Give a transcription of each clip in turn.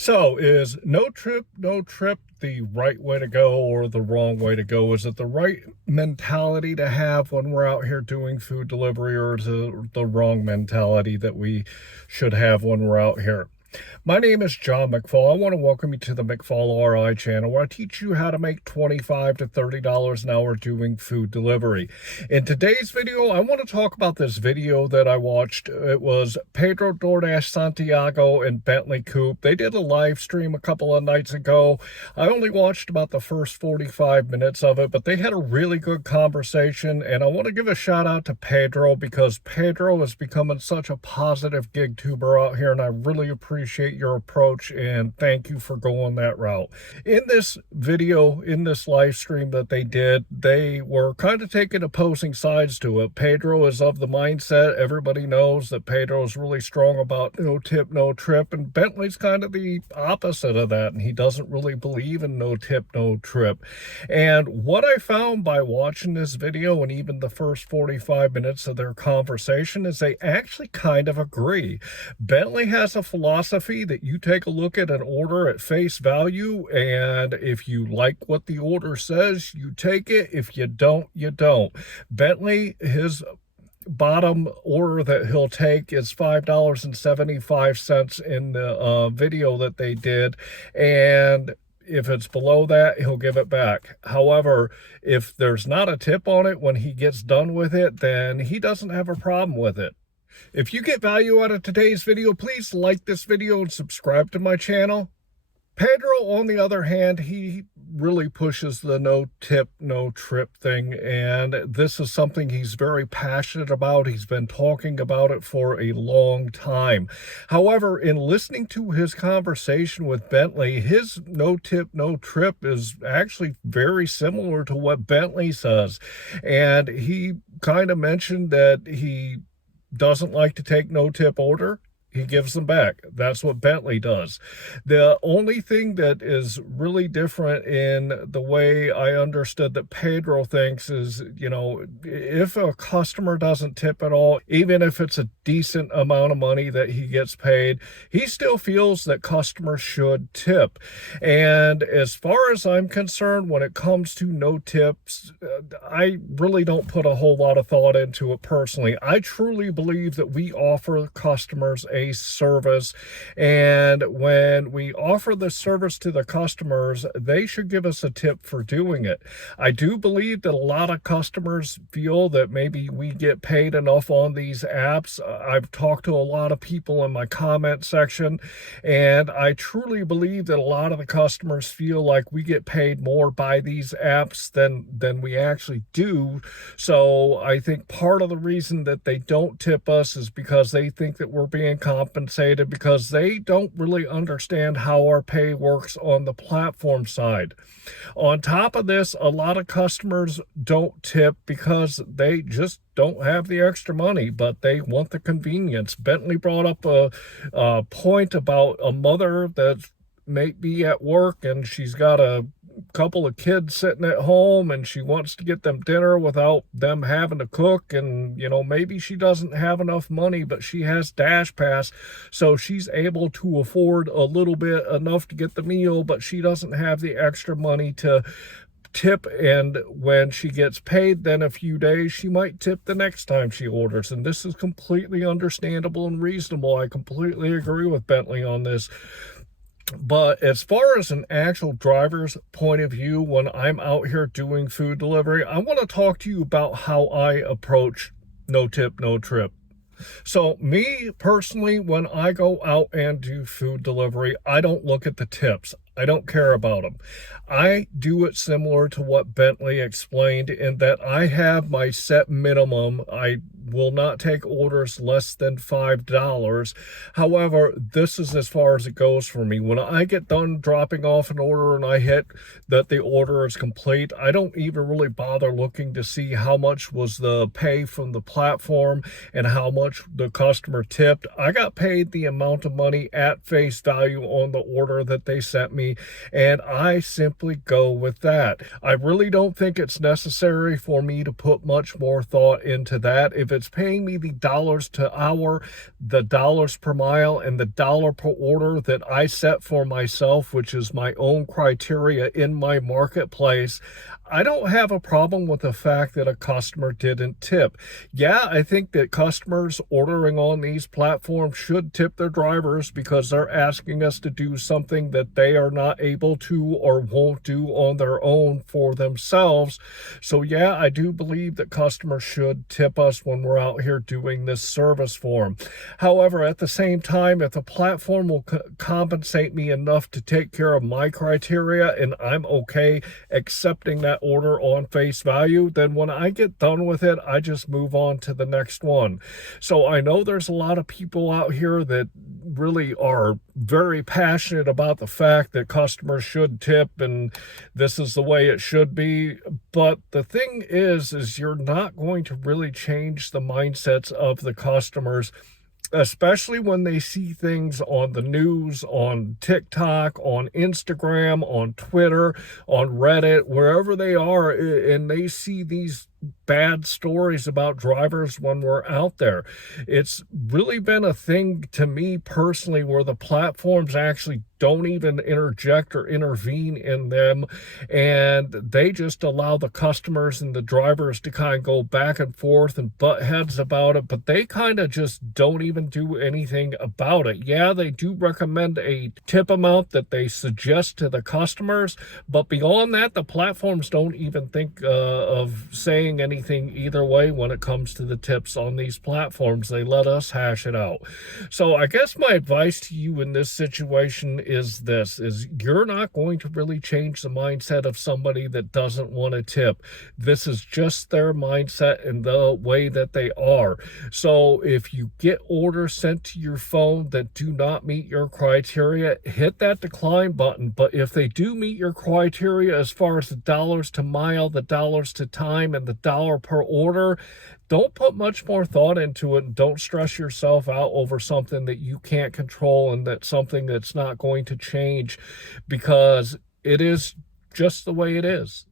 So is no trip, no trip the right way to go or the wrong way to go? Is it the right mentality to have when we're out here doing food delivery, or is it the wrong mentality that we should have when we're out here? My name is John McFall. I want to welcome you to the McFallRI channel, where I teach you how to make $25 to $30 an hour doing food delivery. In today's video, I want to talk about this video that I watched. It was Pedro DoorDash Santiago and Bentley Coop. They did a live stream a couple of nights ago. I only watched about the first 45 minutes of it, but they had a really good conversation, and I want to give a shout out to Pedro, because Pedro is becoming such a positive gig tuber out here, and I really appreciate your approach, and thank you for going that route. In this video, in this live stream that they did, they were kind of taking opposing sides to it. Pedro is of the mindset, everybody knows that Pedro is really strong about no tip, no trip, and Bentley's kind of the opposite of that, and he doesn't really believe in no tip, no trip. And what I found by watching this video and even the first 45 minutes of their conversation is they actually kind of agree. Bentley has a philosophy that you take a look at an order at face value, and if you like what the order says, you take it. If you don't, you don't. Bentley, his bottom order that he'll take is $5.75 in the video that they did, and if it's below that, he'll give it back. However, if there's not a tip on it when he gets done with it, then he doesn't have a problem with it. If you get value out of today's video, please like this video and subscribe to my channel. Pedro, on the other hand, he really pushes the no tip, no trip thing, and this is something he's very passionate about. He's been talking about it for a long time. However, in listening to his conversation with Bentley, his no tip, no trip is actually very similar to what Bentley says. And he kind of mentioned that he doesn't like to take no tip order. He gives them back. That's what Bentley does. The only thing that is really different in the way I understood that Pedro thinks is, if a customer doesn't tip at all, even if it's a decent amount of money that he gets paid, he still feels that customers should tip. And as far as I'm concerned, when it comes to no tips, I really don't put a whole lot of thought into it personally. I truly believe that we offer customers a service, and when we offer the service to the customers, they should give us a tip for doing it. I do believe that a lot of customers feel that maybe we get paid enough on these apps. I've talked to a lot of people in my comment section, and I truly believe that a lot of the customers feel like we get paid more by these apps than we actually do. So I think part of the reason that they don't tip us is because they think that we're being compensated, because they don't really understand how our pay works on the platform side. On top of this, a lot of customers don't tip because they just don't have the extra money, but they want the convenience. Bentley brought up a point about a mother that may be at work and she's got a couple of kids sitting at home and she wants to get them dinner without them having to cook, and maybe she doesn't have enough money, but she has Dash Pass, so she's able to afford a little bit, enough to get the meal, but she doesn't have the extra money to tip. And when she gets paid then a few days, she might tip the next time she orders, and this is completely understandable and reasonable. I completely agree with Bentley on this. But as far as an actual driver's point of view, when I'm out here doing food delivery, I want to talk to you about how I approach no tip, no trip. So me personally, when I go out and do food delivery, I don't look at the tips. I don't care about them. I do it similar to what Bentley explained, in that I have my set minimum. I will not take orders less than $5. However, this is as far as it goes for me. When I get done dropping off an order and I hit that the order is complete, I don't even really bother looking to see how much was the pay from the platform and how much the customer tipped. I got paid the amount of money at face value on the order that they sent me, me, and I simply go with that. I really don't think it's necessary for me to put much more thought into that. If it's paying me the dollars to hour, the dollars per mile, and the dollar per order that I set for myself, which is my own criteria in my marketplace, I don't have a problem with the fact that a customer didn't tip. Yeah, I think that customers ordering on these platforms should tip their drivers because they're asking us to do something that they are not able to or won't do on their own for themselves. So yeah, I do believe that customers should tip us when we're out here doing this service for them. However, at the same time, if the platform will compensate me enough to take care of my criteria and I'm okay accepting that order on face value, then when I get done with it, I just move on to the next one. So I know there's a lot of people out here that really are very passionate about the fact that customers should tip and this is the way it should be. But the thing is you're not going to really change the mindsets of the customers, especially when they see things on the news, on TikTok, on Instagram, on Twitter, on Reddit, wherever they are, and they see these bad stories about drivers when we're out there. It's really been a thing to me personally where the platforms actually don't even interject or intervene in them, and they just allow the customers and the drivers to kind of go back and forth and butt heads about it, but they kind of just don't even do anything about it. Yeah, they do recommend a tip amount that they suggest to the customers, but beyond that, the platforms don't even think of saying anything either way when it comes to the tips on these platforms. They let us hash it out. So I guess my advice to you in this situation is this, is you're not going to really change the mindset of somebody that doesn't want to tip. This is just their mindset and the way that they are. So if you get orders sent to your phone that do not meet your criteria, hit that decline button. But if they do meet your criteria as far as the dollars to mile, the dollars to time, and the dollar per order, don't put much more thought into it. Don't stress yourself out over something that you can't control and that's something that's not going to change, because it is just the way it is.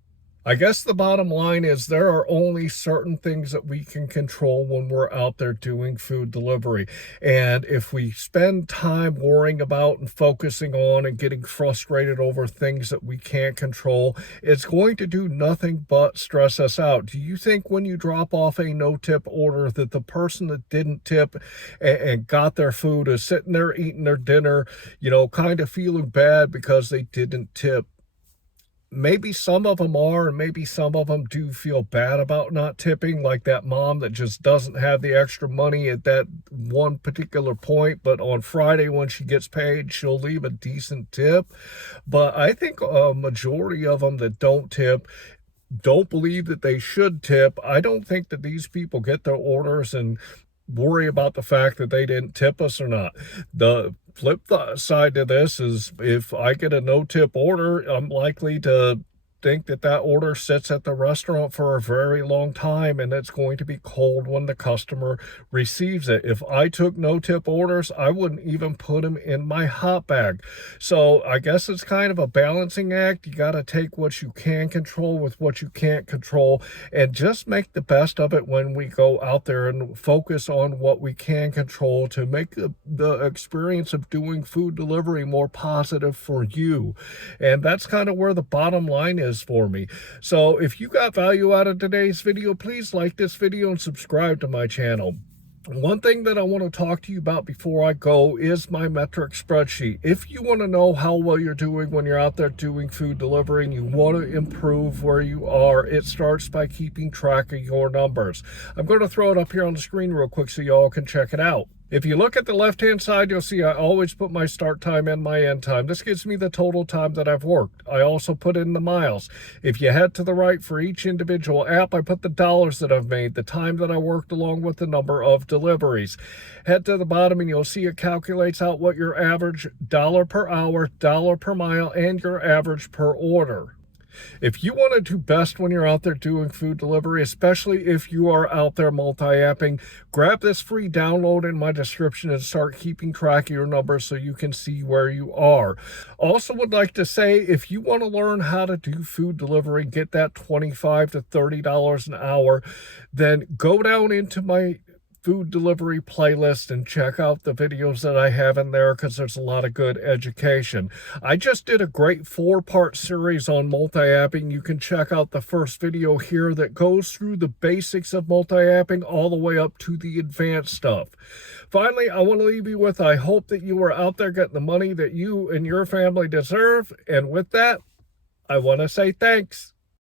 I guess the bottom line is there are only certain things that we can control when we're out there doing food delivery. And if we spend time worrying about and focusing on and getting frustrated over things that we can't control, it's going to do nothing but stress us out. Do you think when you drop off a no-tip order that the person that didn't tip and got their food is sitting there eating their dinner, kind of feeling bad because they didn't tip? Maybe some of them are, and maybe some of them do feel bad about not tipping, like that mom that just doesn't have the extra money at that one particular point, but on Friday when she gets paid, she'll leave a decent tip. But I think a majority of them that don't tip don't believe that they should tip. I don't think that these people get their orders and worry about the fact that they didn't tip us or not. The flip side to this is if I get a no-tip order, I'm likely to think that that order sits at the restaurant for a very long time and it's going to be cold when the customer receives it. If I took no-tip orders, I wouldn't even put them in my hot bag. So I guess it's kind of a balancing act. You got to take what you can control with what you can't control and just make the best of it when we go out there and focus on what we can control to make the experience of doing food delivery more positive for you. And that's kind of where the bottom line is for me. So if you got value out of today's video, please like this video and subscribe to my channel. One thing that I want to talk to you about before I go is my metric spreadsheet. If you want to know how well you're doing when you're out there doing food delivery and you want to improve where you are, it starts by keeping track of your numbers. I'm going to throw it up here on the screen real quick so y'all can check it out. If you look at the left-hand side, you'll see I always put my start time and my end time. This gives me the total time that I've worked. I also put in the miles. If you head to the right for each individual app, I put the dollars that I've made, the time that I worked, along with the number of deliveries. Head to the bottom and you'll see it calculates out what your average dollar per hour, dollar per mile, and your average per order. If you want to do best when you're out there doing food delivery, especially if you are out there multi-apping, grab this free download in my description and start keeping track of your numbers so you can see where you are. Also would like to say, if you want to learn how to do food delivery, get that $25 to $30 an hour, then go down into my food delivery playlist and check out the videos that I have in there, because there's a lot of good education. I just did a great 4-part series on multi-apping. You can check out the first video here that goes through the basics of multi-apping all the way up to the advanced stuff. Finally, I want to leave you with, I hope that you are out there getting the money that you and your family deserve. And with that, I want to say thanks.